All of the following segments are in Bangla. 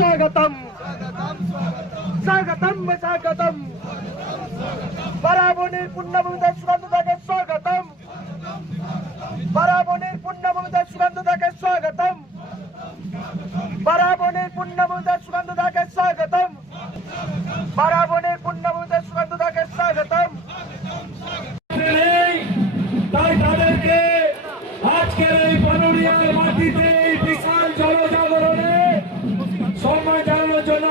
स्वागतम स्वागतम स्वागतम बराबोनीर पुण्यभूमिতে সুকান্তদাকে স্বাগতম बराबोनीर पुण्यभूमिতে সুকান্তদাকে স্বাগতম बराबोनीर पुण्यभूमिতে সুকান্তদাকে স্বাগতম बराबोनीर पुण्यभूमिতে সুকান্তদাকে স্বাগতম তাই তাদেরকে আজকের এই পানুরিয়ার মাটিতে এই বিশাল জনজাগরণে সম্মান জানানোর জন্য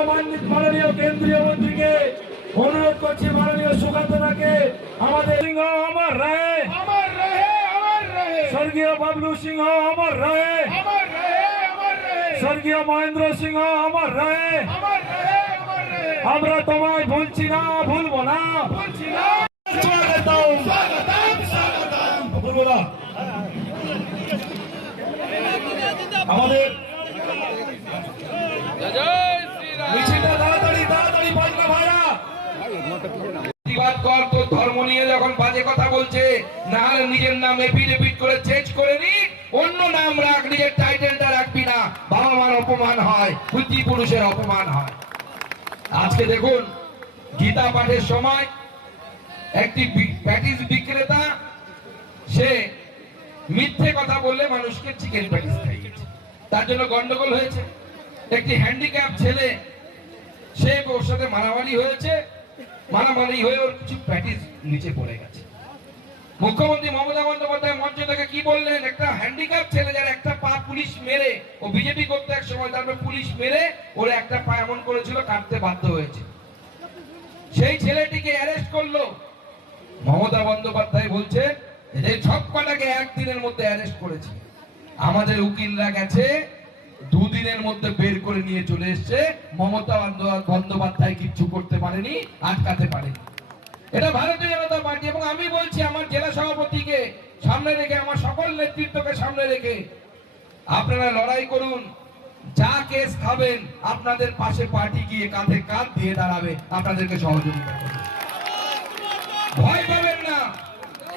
মাননীয় কেন্দ্রীয় মন্ত্রীকে অনুরোধ করছি, মাননীয় সুকান্তদাকে আমাদের সিংহ অমর রহে, স্বর্গীয় বাবলু সিংহ অমর রহে, স্বর্গীয় মহেন্দ্র সিংহ অমর রহে। আমরা তোমায় ভুলছি না, ভুলবো না। আমাদের মিছিলটা তাড়াতাড়ি তাড়াতাড়ি পাল্টা ভাইরা প্রতিবাদ কর। তো ধর্ম নিয়ে যখন বাজে কথা বলছে, না হলে নিজের নাম এপিডেভিট করে চেঞ্জ করে নি, অন্য নাম রাখ, নিজের টাইটেলটা রাখবি না। বাবা মার অপমান হয়, পিতৃপুরুষের অপমান হয়। আজকে দেখুন গীতা পাঠের সময় একটি প্যাটিস বিক্রেতা সে মিথ্যে কথা বললে মানুষকে চিকেন প্যাটিস খাইয়েছে, তার জন্য গন্ডগোল হয়েছে। একটি হ্যান্ডিক্যাপ ছেলে সে ওর সাথে মারামারি হয়েছে, মারামারি হয়ে ওর কিছু প্যাটিস নিচে পড়ে গেছে। মুখ্যমন্ত্রী মমতা বন্দ্যোপাধ্যায় মঞ্চ থেকে কি বললেন, একটা হ্যান্ডিক্যাপ ছেলে যার একটা পা পুলিশ মেরে, ও বিজেপি করতে এক সময়, তারপর পুলিশ মেরে ওর একটা পা এমন করেছিল কাটতে বাধ্য হয়েছে, সেই ছেলেটিকে অ্যারেস্ট করলো। মমতা বন্দ্যোপাধ্যায় বলছে যে সব কটাকে একদিনের মধ্যে অ্যারেস্ট করেছে, আমাদের উকিলরা গেছে দুদিনের মধ্যে বের করে নিয়ে চলে এসছে। মমতা বন্দ্যোপাধ্যায় কিচ্ছু করতে পারেনি, আটকাতে পারেনি। এটা ভারতীয় জনতা পার্টি। এবং আমি বলছি আমার জেলা সভাপতিকে সামনে রেখে, আমার সকল নেতৃত্বকে সামনে রেখে আপনারা লড়াই করুন। যা কেস খাবেন আপনাদের পাশে পার্টি গিয়ে কাঁধে কাঁধ দিয়ে দাঁড়াবে, আপনাদেরকে সহযোগিতা করবে। ভয় পাবেন না,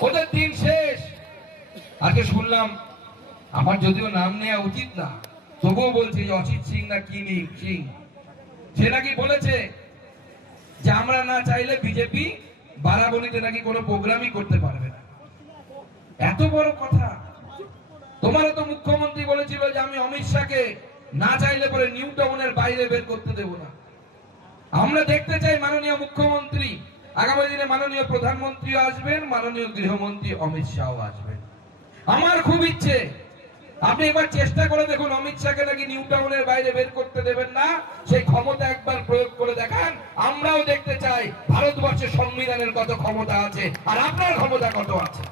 ওদের দিন শেষ। আজকে শুনলাম, আমার যদিও নাম নেওয়া উচিত না, তবুও বলছে যে অসিত সিং না কি সিং, সে নাকি বলেছে যে আমরা না চাইলে বিজেপি বারাবণীতে নাকি কোনো প্রোগ্রামই করতে পারবে না। এত বড় কথা। তোমারও তো মুখ্যমন্ত্রী বলেছিল যে আমি অমিত শাহকে না চাইলে পরে নিউ টাউনের বাইরে বের করতে দেব না। আমরা দেখতে চাই মাননীয় মুখ্যমন্ত্রী, আগামী দিনে মাননীয় প্রধানমন্ত্রী আসবেন, মাননীয় গৃহমন্ত্রী অমিত শাহ আসবেন। আমার খুব ইচ্ছে আপনি এবার চেষ্টা করে দেখুন, অমিত শাহকে নাকি নিউ টাউনের বাইরে বের করতে দেবেন না, সেই ক্ষমতা একবার প্রয়োগ করে দেখান। আমরাও দেখতে চাই ভারতবর্ষের সংবিধানের কত ক্ষমতা আছে আর আপনার ক্ষমতা কত আছে।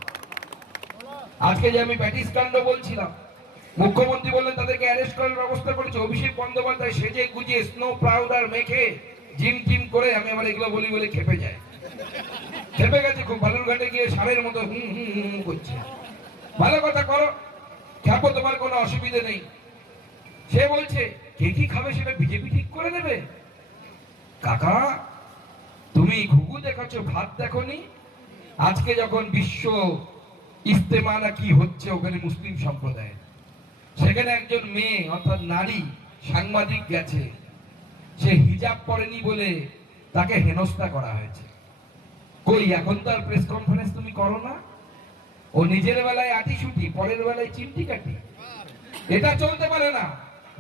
আজকে যে আমি প্যাটিস কাণ্ড বলছিলাম, মুখ্যমন্ত্রী বললেন তাদেরকে অ্যারেস্ট করার ব্যবস্থা করেছে। অভিষেক বন্দ্যোপাধ্যায় সেজে গুজিয়ে স্নো পাউডার মেখে জিম টিম করে, আমি আবার এগুলো বলি বলে খেপে যায়, খেপে গেছে খুব। বালুরঘাটে গিয়ে ষাঁড়ের মতো হুম হুম হুম করছে। ভালো কথা করো, খেপো, তোমার কোনো অসুবিধা নেই। সে বলছে কে কি খাবে সেটা বিজেপি ঠিক করে দেবে। কাকা তুমি ঘুঘু দেখাচ্ছ, ভাত দেখোনি? আজকে যখন বিশ্ব ইস্তেমা না কি হচ্ছে ওখানে মুসলিম সম্প্রদায়, সেখানে একজন মেয়ে অর্থাৎ নারী সাংবাদিক গেছে, সে হিজাব পরেনি বলে তাকে হেনস্থা করা হয়েছে। কই এখন তো আর প্রেস কনফারেন্স তুমি করো না? ও নিজের বেলায় আটিশুটি, পরের বেলায় চিমটি কাটি, এটা চলতে পারে না।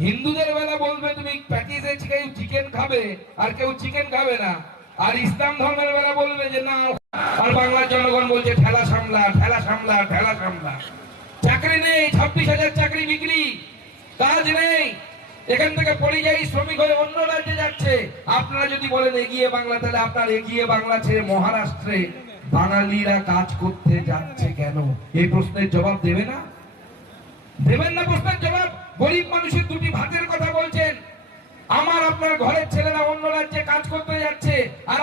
হিন্দুদের বেলা বলবে তুমি প্যাটিসে কেউ চিকেন খাবে আর কেউ চিকেন খাবে না, আর ইসলাম ধর্মের বেলা বলবে যে না। আর বাংলার জনগণ বলছে ঠেলা সামলা, ঠেলা সামলা, ঠেলা সামলা। চাকরি নেই, 26,000 চাকরি বিক্রি, কাজ নেই। এখান থেকে পরিযায়ী শ্রমিক হয়ে অন্য রাজ্যে যাচ্ছে। আপনারা যদি বলেন এগিয়ে বাংলা, তাহলে আপনার এগিয়ে বাংলা ছেড়ে মহারাষ্ট্রে বাঙালিরা কাজ করতে যাচ্ছে কেন? এই প্রশ্নের জবাব দেবে না? দেবেন না প্রশ্নের জবাব? গরিব মানুষের দুটি ভাতের কথা বলছেন, আমার আপনার ঘরের ছেলেরা অন্য রাজ্যে কাজ করতে যাচ্ছে, আর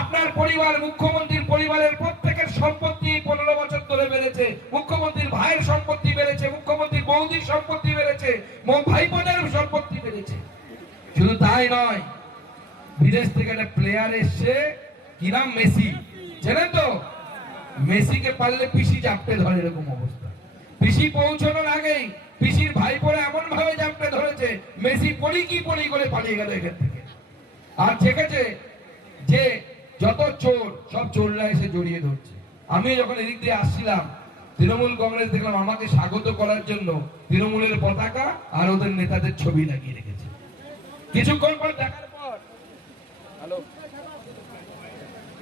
আপনার পরিবার, মুখ্যমন্ত্রীর পরিবারের প্রত্যেকের সম্পত্তি 15 বছর ধরে বেড়েছে। মুখ্যমন্ত্রীর ভাইয়ের সম্পত্তি বেড়েছে, মুখ্যমন্ত্রীর বৌদির সম্পত্তি বেড়েছে, ভাইবোনের সম্পত্তি বেড়েছে। শুধু তাই নয়, বিদেশ থেকে একটা প্লেয়ার এসছে, কি নাম, মেসি, জানেন তো? মেসিকে পারলে পিসি চাপতে ধরে, এরকম অবস্থা। পিসি পৌঁছানোর আগেই পিসির ভাই পরে এমন ভাবে জামটা ধরেছে, মেসি পড়ি কি পড়ি করে পালিয়ে গেল এখান থেকে। আর দেখেছে যে যত চোর, সব চোররা এসে জড়িয়ে ধরছে। আমি যখন এদিক দিয়ে আসছিলাম, তৃণমূল কংগ্রেস দেখলাম আমাকে স্বাগত করার জন্য তৃণমূলের পতাকা আর ওদের নেতাদের ছবি লাগিয়ে রেখেছে। কিছুক্ষণ পর দেখার পর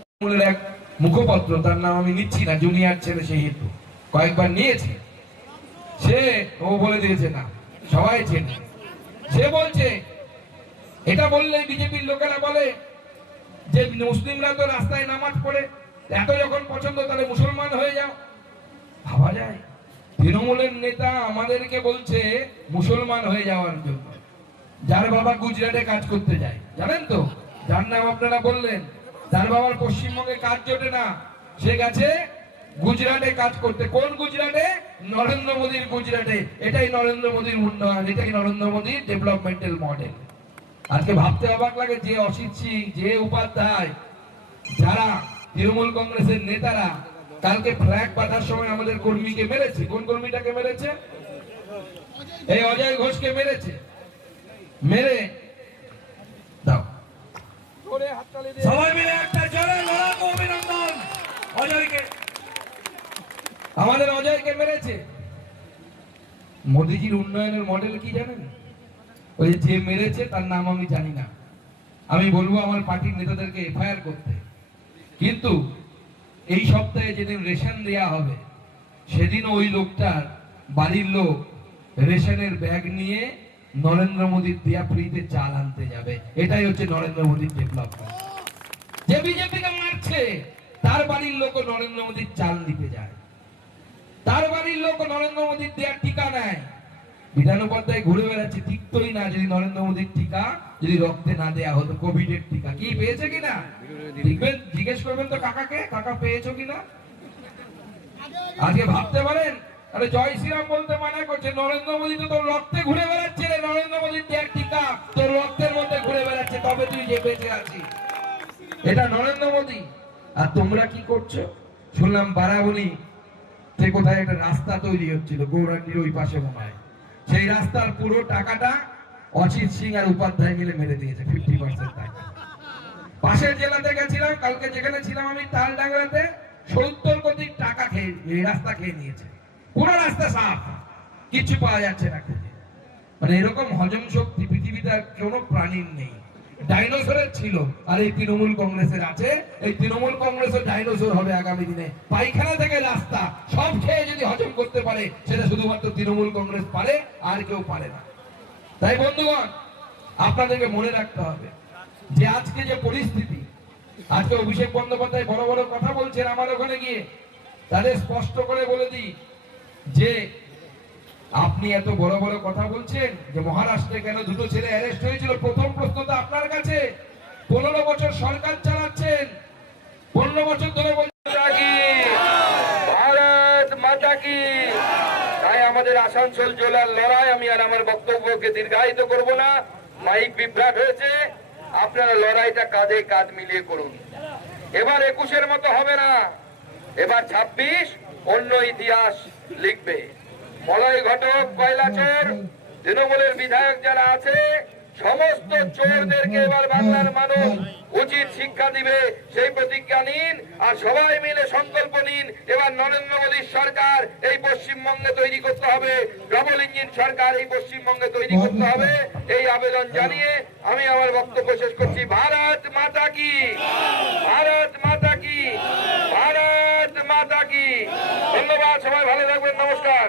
তৃণমূলের এক মুখপত্র, তার নাম আমি নিচ্ছি না, জুনিয়র ছেলে সেই হেতু কয়েকবার নিয়েছে, সে ও বলে দিয়েছে না, সবাই চেনে। সে বলছে এটা বললে বিজেপির লোকেরা বলে যে মুসলিমরা তো রাস্তায় নামাজ পড়ে, এত যখন পছন্দ তাহলে মুসলমান হয়ে যাও। ভাবা যায়, তৃণমূলের নেতা আমাদেরকে বলছে মুসলমান হয়ে যাওয়ার জন্য। যার বাবা গুজরাটে কাজ করতে যায়, জানেন তো, যার নাম আপনারা বললেন, তার বাবার পশ্চিমবঙ্গে কাজ জোটে না, সে গেছে গুজরাটে কাজ করতে। কোন গুজরাটে? নরেন্দ্র মোদীর গুজরাটে। এটাই নরেন্দ্র মোদীর উন্নয়ন, এটাই নরেন্দ্র মোদীর ডেভেলপমেন্টাল মডেল। আজকে ভাবতে অবাক লাগে যে অসিত সিং, যে উপাধ্যায়, যারা তৃণমূল কংগ্রেসের নেতারা কালকে ফ্ল্যাগ বাঁধার সময় আমাদের কর্মীকে মেরেছে। কোন কর্মীটাকে মেরেছে? এই অজয় ঘোষকে মেরেছে। মেরে দাও সবাই মিলে একটা জোরে লড়াকু অভিনন্দন অজয়কে। আমাদের অজয়কে মেরেছে। মোদীজির উন্নয়নের মডেল কি জানেন? ওই যে মেরেছে তার নাম আমি জানি না, আমি বলবো আমার পার্টির নেতাদেরকে এফআইআর করতে। কিন্তু এই সপ্তাহে যেদিন রেশন দেয়া হবে, সেদিন ওই লোকটার বাড়ির লোক রেশনের ব্যাগ নিয়ে নরেন্দ্র মোদীর দেয়া ফ্রিতে চাল আনতে যাবে। এটাই হচ্ছে নরেন্দ্র মোদীর ডেভেলপমেন্ট। যে বিজেপিকে মারছে তার বাড়ির লোক নরেন্দ্র মোদীর চাল নিতে যায়, তার বাড়ির লোক নরেন্দ্র মোদীর দেয়া টিকা নেয়। বিধান উপাধ্যায় ঘুরে বেড়াচ্ছে, টিকতোই না যদি নরেন্দ্র মোদীর টিকা যদি রক্তে না দেয়া হতো। কোভিড এর টিকা কি পেয়েছে কিনা দেখবেন, জিজ্ঞেস করবেন তো কাকাকে, কাকা পেয়েছো কিনা। আজকে ভাবতে পারেন, আরে জয় শ্রীরাম বলতে মানা করছে, নরেন্দ্র মোদী তো তোর রক্তে ঘুরে বেড়াচ্ছে রে, নরেন্দ্র মোদীর দেয়া টিকা তোর রক্তের মধ্যে ঘুরে বেড়াচ্ছে, তবে তুই যে বেঁচে আছিস। এটা নরেন্দ্র মোদী। আর তোমরা কি করছো? শুনলাম বারাবণী তে কোথায় একটা রাস্তা তৈরি হচ্ছিল, গৌরাঙ্গীর ওই পাশে মনে হয়, সেই রাস্তার পুরো টাকাটা অজিত সিং আর উপাধ্যায় মিলে মেরে দিয়েছে, 50% টাকা। পাশের জেলাতে গেছিলাম কালকে, যেখানে ছিলাম আমি তালডাংরাতে, 70 কোটি টাকা খেয়ে এই রাস্তা খেয়ে নিয়েছে। পুরো রাস্তা সাফ, কিছু পাওয়া যাচ্ছে না খুঁজে। মানে এরকম হজম শক্তি পৃথিবীতে আর কোনো প্রাণীর নেই। ডাইনোসরের ছিল, আর এই তৃণমূল কংগ্রেসের আছে। এই তৃণমূল কংগ্রেসের ডাইনোসর হবে আগামী দিনে। পায়খানা থেকে রাস্তা সব খেয়ে যদি হজম করতে পারে, সেটা শুধুমাত্র তৃণমূল কংগ্রেস পারে, আর কেউ পারে না। তাই বন্ধুগণ, আপনাদেরকে মনে রাখতে হবে যে আজকে যে পরিস্থিতি, আজকে অভিষেক বন্দ্যোপাধ্যায় বড় বড় কথা বলছেন আমার ওখানে গিয়ে, তাদের স্পষ্ট করে বলে দিই যে আপনি এত বড় বড় কথা বলছেন যে মহারাষ্ট্রে কেন দুটো ছেলে অ্যারেস্ট হয়েছিল। প্রথম প্রশ্ন তো আপনার কাছে, 15 বছর সরকার চালাচ্ছেন, 15 বছর ধরে বলছেন ভারত মাতা কি। তাই আমাদের আসানসোল জেলার লড়াই, আমি আর আমার বক্তব্যকে দীর্ঘায়িত করব না, মাইক বিভ্রাট হয়েছে। আপনারা লড়াইটা কাঁধে কাঁধ মিলিয়ে করুন। এবার 21-এর মতো হবে না, এবার 26 অন্য ইতিহাস লিখবে। মলয় ঘটক, কয়লা চোর, তৃণমূলের বিধায়ক যারা আছে, সমস্ত চোরদেরকে এবার বাংলার মানুষ উচিত শিক্ষা দিবে, সেই প্রতিজ্ঞা নিন। আর সবাই মিলে সংকল্প নিন, এবার নরেন্দ্র মোদীর সরকার এই পশ্চিমবঙ্গে তৈরি করতে হবে, ডবল ইঞ্জিন সরকার এই পশ্চিমবঙ্গে তৈরি করতে হবে। এই আবেদন জানিয়ে আমি আমার বক্তব্য শেষ করছি। ভারত মাতা কি, ভারত মাতা কি, ভারত মাতা কি। ধন্যবাদ, সবাই ভালো থাকবেন, নমস্কার।